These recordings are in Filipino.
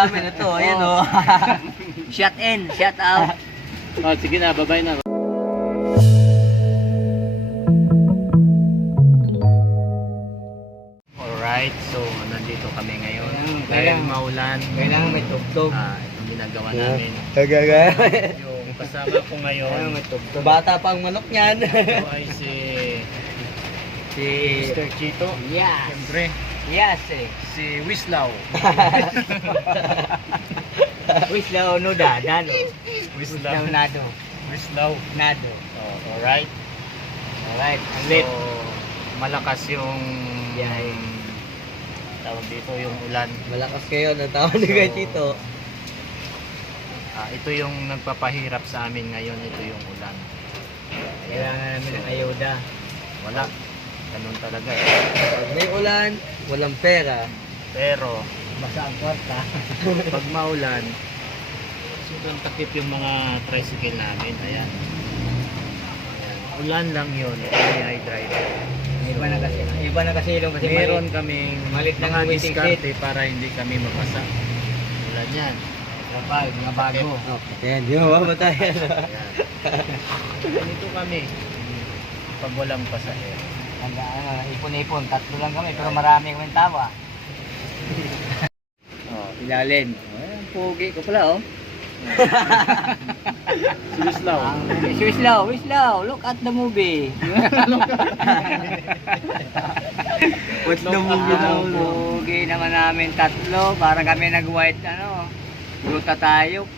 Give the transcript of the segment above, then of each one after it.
Amin na to, ayan oh. Shut in, shut out. Oh, sige na, babay na. Alright, so nandito kami ngayon. Dahil kailangan- maulan. Kailangan may tugtog. Ah, itong ginagawa namin. Tagaga. Yung kasama ko ngayon, may tugtog. Bata pang manok niyan. ito ay si si... Mr. Chito. Yes. Siyempre, Yes eh. si Wislaw. Wislaw no da, dano. Wislaw. Wislaw nado. Wislaw. Nado. Oh, alright. Alright, So, lit. malakas yung Yay. tawag dito yung ulan. Malakas kayo, natawa ni So, Gachito. Ah, ito yung nagpapahirap sa amin ngayon, ito yung ulan. Kailangan namin ng ayuda. Wala. Ganun talaga eh. Pag may ulan, walang pera. Pero, Basta ang kwarta. pag maulan, sobrang takip yung mga tricycle namin. Ayan. Ayan. Ulan lang yun. Kami ay driver. iba na kasi, iba na kasi ilong kasi Meron maliit. kaming Malit lang mga waiting diskarte para hindi kami mapasa. Ulan yan. Kapag, mga bago. Okay, yan, di ba ba tayo? Ayan. Ganito kami. Pag walang pasahero. Handa, ano, ipon-ipon, tatlo lang kami, pero marami kami tawa. oh, ilalim. Ayan, pogi ko pala, oh. Si Wislaw. Ang Wislaw, Wislaw, look at the movie. What's the movie daw? movie. Pogi naman namin tatlo, para kami nag-white, ano, gluta tayo.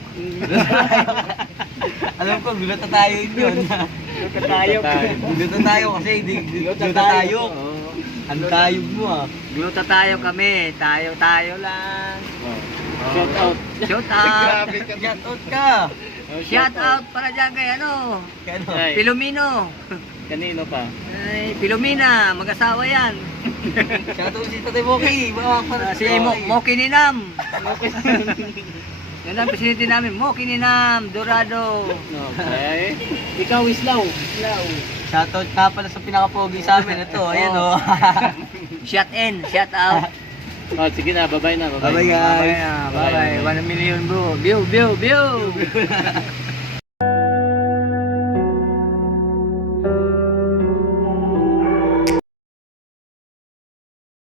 Alam ko, gluta tayo yun. Gluta tayo. Gluta tayo kasi, gluta tayo. Ang tayog mo ah. Gluta tayo kami, tayo-tayo lang. Shout out. Shout out! Shout out ka! Shout out para dyan kay ano, kay ano? Pilomino. Kanino pa? Ay, Pilomina, mag-asawa yan. Shout out si Tatay Moki. Uh, si Mo Moki Ninam. Yan ang presidente namin, Moki Ninam, Dorado. Okay. Ikaw, Wislaw. Shoutout nga pala sa pinaka-pogi sa amin. Ito, ayan o. Shout in, shout out. Oh, sige na, babay na, babay. Bye-bye guys. Bye-bye. 1 million bro. View, view, view.